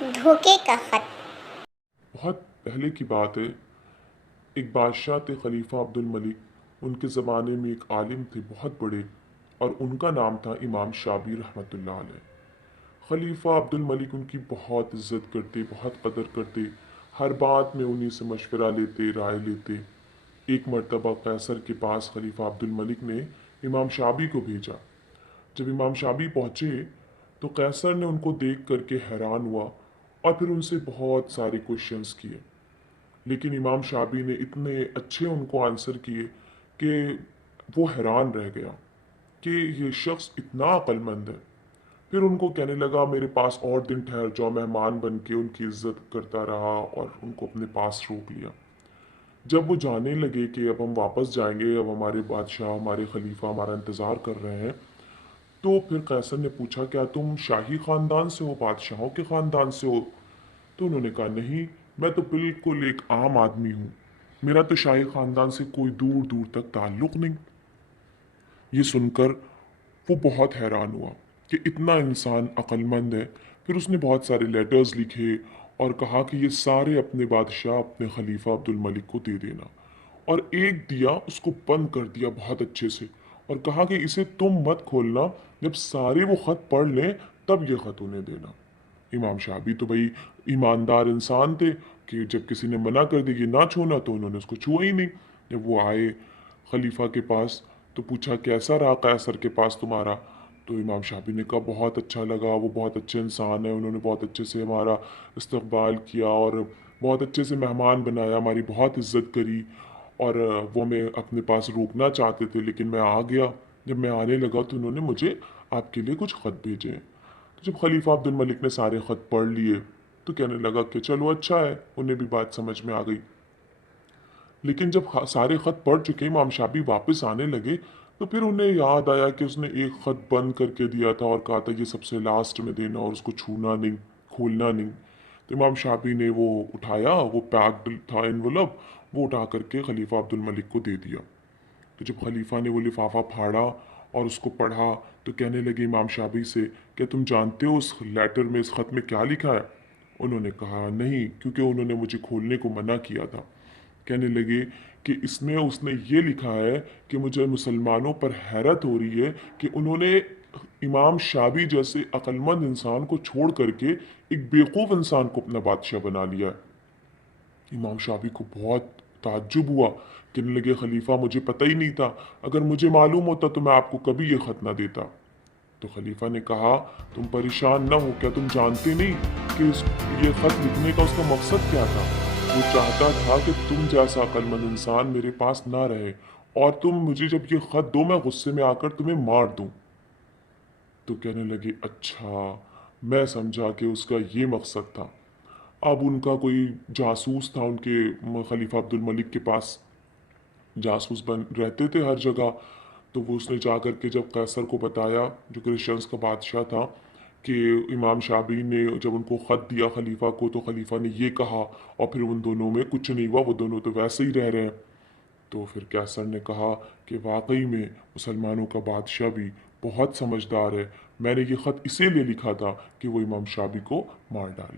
دھوکے کا خط۔ بہت پہلے کی بات ہے، ایک بادشاہ تھے خلیفہ عبد الملک۔ ان کے زمانے میں ایک عالم تھے بہت بڑے، اور ان کا نام تھا امام شابی رحمۃ اللہ علیہ۔ خلیفہ عبد الملک ان کی بہت عزت کرتے، بہت قدر کرتے، ہر بات میں انہی سے مشورہ لیتے، رائے لیتے۔ ایک مرتبہ قیصر کے پاس خلیفہ عبد الملک نے امام شابی کو بھیجا۔ جب امام شابی پہنچے تو قیصر نے ان کو دیکھ کر کے حیران ہوا، اور پھر ان سے بہت سارے کوشچنز کیے، لیکن امام شابی نے اتنے اچھے ان کو آنسر کیے کہ وہ حیران رہ گیا کہ یہ شخص اتنا عقل مند ہے۔ پھر ان کو کہنے لگا میرے پاس اور دن ٹھہر جاؤ، مہمان بن کے ان کی عزت کرتا رہا اور ان کو اپنے پاس روک لیا۔ جب وہ جانے لگے کہ اب ہم واپس جائیں گے، اب ہمارے بادشاہ، ہمارے خلیفہ ہمارا انتظار کر رہے ہیں، تو پھر قیصر نے پوچھا کیا تم شاہی خاندان سے ہو، بادشاہوں کے خاندان سے ہو؟ تو انہوں نے کہا نہیں، میں تو بالکل ایک عام آدمی ہوں، میرا تو شاہی خاندان سے کوئی دور دور تک تعلق نہیں۔ یہ سن کر وہ بہت حیران ہوا کہ اتنا انسان عقل مند ہے۔ پھر اس نے بہت سارے لیٹرز لکھے اور کہا کہ یہ سارے اپنے بادشاہ، اپنے خلیفہ عبد الملک کو دے دینا، اور ایک دیا اس کو بند کر دیا بہت اچھے سے، اور کہا کہ اسے تم مت کھولنا، جب سارے وہ خط پڑھ لیں تب یہ خط انہیں دینا۔ امام شابی تو بھائی ایماندار انسان تھے کہ جب کسی نے منع کر دی کہ نہ چھونا تو انہوں نے اس کو چھوا ہی نہیں۔ جب وہ آئے خلیفہ کے پاس تو پوچھا کیسا رہا قیصر کے پاس تمہارا؟ تو امام شابی نے کہا بہت اچھا لگا، وہ بہت اچھے انسان ہیں، انہوں نے بہت اچھے سے ہمارا استقبال کیا اور بہت اچھے سے مہمان بنایا، ہماری بہت عزت کری، اور وہ ہمیں اپنے پاس روکنا چاہتے تھے لیکن میں آ گیا۔ جب میں آنے لگا تو انہوں نے مجھے آپ کے لیے کچھ خط بھیجے ہیں۔ جب خلیفہ عبد الملک نے سارے خط پڑھ لیے تو کہنے لگا کہ چلو اچھا ہے، انہیں بھی بات سمجھ میں آ گئی۔ لیکن جب سارے خط پڑھ چکے امام شابی واپس آنے لگے تو پھر انہیں یاد آیا کہ اس نے ایک خط بند کر کے دیا تھا اور کہا تھا یہ سب سے لاسٹ میں دینا اور اس کو چھونا نہیں، کھولنا نہیں۔ تو امام شابی نے وہ اٹھایا، وہ پیکڈ تھا انولپ، وہ اٹھا کر کے خلیفہ عبد الملک کو دے دیا۔ تو جب خلیفہ نے وہ لفافہ پھاڑا اور اس کو پڑھا تو کہنے لگے امام شابی سے کہ تم جانتے ہو اس لیٹر میں، اس خط میں کیا لکھا ہے؟ انہوں نے کہا نہیں، کیونکہ انہوں نے مجھے کھولنے کو منع کیا تھا۔ کہنے لگے کہ اس میں اس نے یہ لکھا ہے کہ مجھے مسلمانوں پر حیرت ہو رہی ہے کہ انہوں نے امام شابی جیسے عقل مند انسان کو چھوڑ کر کے ایک بیوقوف انسان کو اپنا بادشاہ بنا لیا ہے۔ امام شابی کو بہت تعجب ہوا، کہنے لگے خلیفہ مجھے پتہ ہی نہیں تھا، اگر مجھے معلوم ہوتا تو میں آپ کو کبھی یہ خط نہ دیتا۔ تو خلیفہ نے کہا تم پریشان نہ ہو، کیا تم جانتے نہیں کہ یہ خط لکھنے کا اس کا مقصد کیا تھا؟ وہ چاہتا تھا کہ تم جیسا عقل مند انسان میرے پاس نہ رہے، اور تم مجھے جب یہ خط دو میں غصے میں آ کر تمہیں مار دوں۔ تو کہنے لگے اچھا، میں سمجھا کہ اس کا یہ مقصد تھا۔ اب ان کا کوئی جاسوس تھا ان کے خلیفہ عبد الملک کے پاس، جاسوس بن رہتے تھے ہر جگہ، تو وہ اس نے جا کر کے جب قیصر کو بتایا جو کرسچنس کا بادشاہ تھا کہ امام شابی نے جب ان کو خط دیا خلیفہ کو تو خلیفہ نے یہ کہا، اور پھر ان دونوں میں کچھ نہیں ہوا، وہ دونوں تو ویسے ہی رہ رہے ہیں۔ تو پھر قیصر نے کہا کہ واقعی میں مسلمانوں کا بادشاہ بھی بہت سمجھدار ہے، میں نے یہ خط اسی لیے لکھا تھا کہ وہ امام شابی کو مار ڈالے۔